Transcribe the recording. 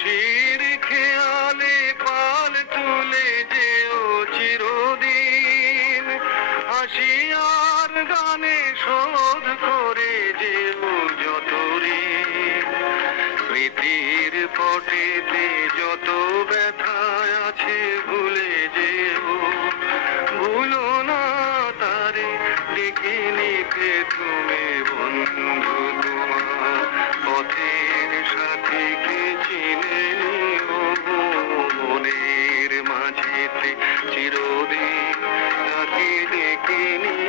খুশির খেয়ালে পাল তুলে যেও চিরদিন, হাসি আর গানে শোধ করে যেও যত ঋণ। স্মৃতির পটেতে যত ব্যথা আছে ভুলে যেও, ভুলো না তারে ডেকে নিতে তুমি বন্ধু তোমার পথের সাথীকে চিনে নিও, মনের মাঝেতে চিরদিন তাকে ডেকে নিও।